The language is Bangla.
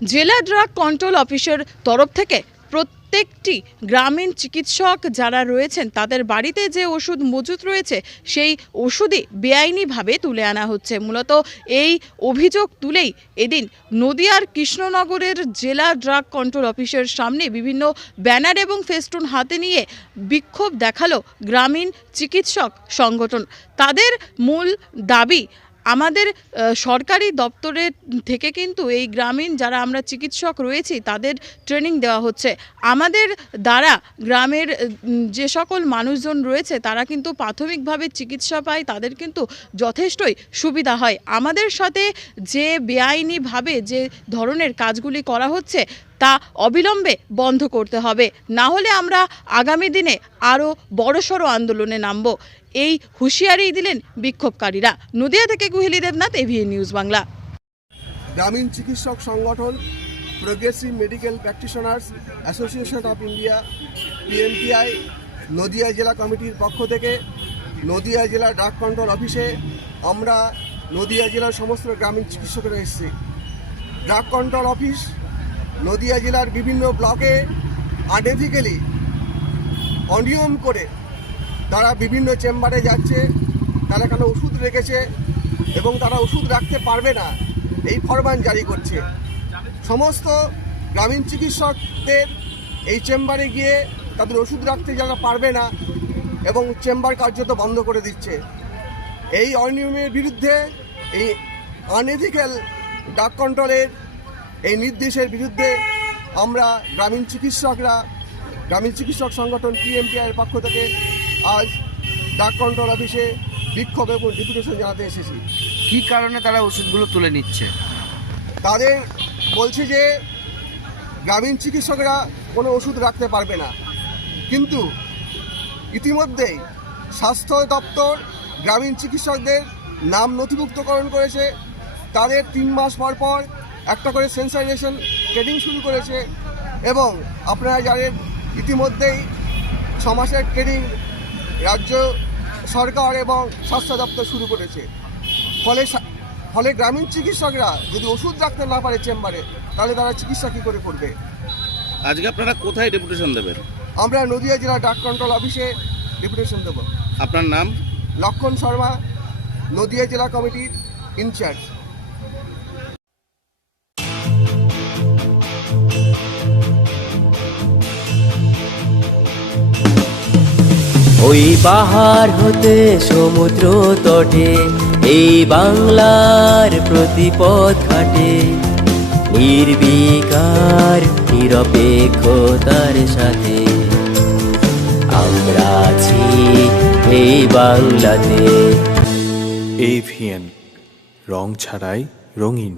জেলা ড্রাগ কন্ট্রোল অফিসের তরফ থেকে প্রত্যেকটি গ্রামীণ চিকিৎসক যারা রয়েছেন তাদের বাড়িতে যে ওষুধ মজুত রয়েছে সেই ওষুধই বেআইনিভাবে তুলে আনা হচ্ছে। মূলত এই অভিযোগ তুলেই এদিন নদিয়ার কৃষ্ণনগরের জেলা ড্রাগ কন্ট্রোল অফিসের সামনে বিভিন্ন ব্যানার এবং ফেস্টুন হাতে নিয়ে বিক্ষোভ দেখালো গ্রামীণ চিকিৎসক সংগঠন। তাদের মূল দাবি, আমাদের সরকারি দপ্তরের থেকে কিন্তু এই গ্রামীণ যারা আমরা চিকিৎসক রয়েছি তাদের ট্রেনিং দেওয়া হচ্ছে। আমাদের দ্বারা গ্রামের যে সকল মানুষজন রয়েছে তারা কিন্তু প্রাথমিকভাবে চিকিৎসা পায়, তাদের কিন্তু যথেষ্টই সুবিধা হয়। আমাদের সাথে যে বেআইনিভাবে যে ধরনের কাজগুলি করা হচ্ছে তা অবিলম্বে বন্ধ করতে হবে, না হলে আমরা আগামী দিনে আরও বড়সড় আন্দোলনে নামব, এই হুঁশিয়ারি দিলেন বিক্ষোভকারীরা। নদিয়া থেকে কুহেলি দেবনাথ, এভিএন নিউজ বাংলা। গ্রামীণ চিকিৎসক সংগঠন, progressive medical practitioners association of India PMPI Nadia জেলা কমিটির পক্ষ থেকে নদিয়া জেলা ড্রাগ কন্ট্রোল অফিসে আমরা নদিয়া জেলার সমস্ত গ্রামীণ চিকিৎসকেরা এসেছি। ড্রাগ কন্ট্রোল অফিস নদিয়া জেলার বিভিন্ন ব্লকে আনএথিক্যালি অনিয়ম করে তারা বিভিন্ন চেম্বারে যাচ্ছে, তারা এখানে ওষুধ রেখেছে এবং তারা ওষুধ রাখতে পারবে না এই ফরমান জারি করছে। সমস্ত গ্রামীণ চিকিৎসকদের এই চেম্বারে গিয়ে তাদের ওষুধ রাখতে যারা পারবে না এবং চেম্বার কার্যত বন্ধ করে দিচ্ছে। এই অনিয়মের বিরুদ্ধে, এই আনএথিক্যাল ড্রাগ কন্ট্রোলের এই নির্দেশের বিরুদ্ধে আমরা গ্রামীণ চিকিৎসক সংগঠন PMPI এর পক্ষ থেকে আজ ড্রাগ কন্ট্রোল অফিসে বিক্ষোভ এবং ডেপুটেশন জানাতে এসেছি। কী কারণে তারা ওষুধগুলো তুলে নিচ্ছে? তাদের বলছে যে গ্রামীণ চিকিৎসকরা কোনো ওষুধ রাখতে পারবে না, কিন্তু ইতিমধ্যেই স্বাস্থ্য দপ্তর গ্রামীণ চিকিৎসকদের নাম নথিভুক্তকরণ করেছে। তাদের 3 মাস পর পর একটা করে সেন্সারাইজেশন ট্রেনিং শুরু করেছে এবং আপনারা জানেন ইতিমধ্যেই 6 মাসের ট্রেনিং রাজ্য সরকার এবং স্বাস্থ্য দপ্তর শুরু করেছে। ফলে গ্রামীণ চিকিৎসকরা যদি ওষুধ রাখতে না পারে চেম্বারে, তাহলে তারা চিকিৎসা কী করে করবে? আজকে আপনারা কোথায় ডেপুটেশন দেবেন? আমরা নদিয়া জেলা ড্রাগ কন্ট্রোল অফিসে ডেপুটেশন দেব। আপনার নাম? লক্ষণ শর্মা, নদিয়া জেলা কমিটির ইনচার্জ। ওই পাহাড় হতে সমুদ্র তটে এই বাংলার প্রতিপদ ঘাটে নির্বিকার নিরপেক্ষতার সাথে আমরা আছি এই বাংলাতে। এভিএন, রং ছাড়াই রঙিন।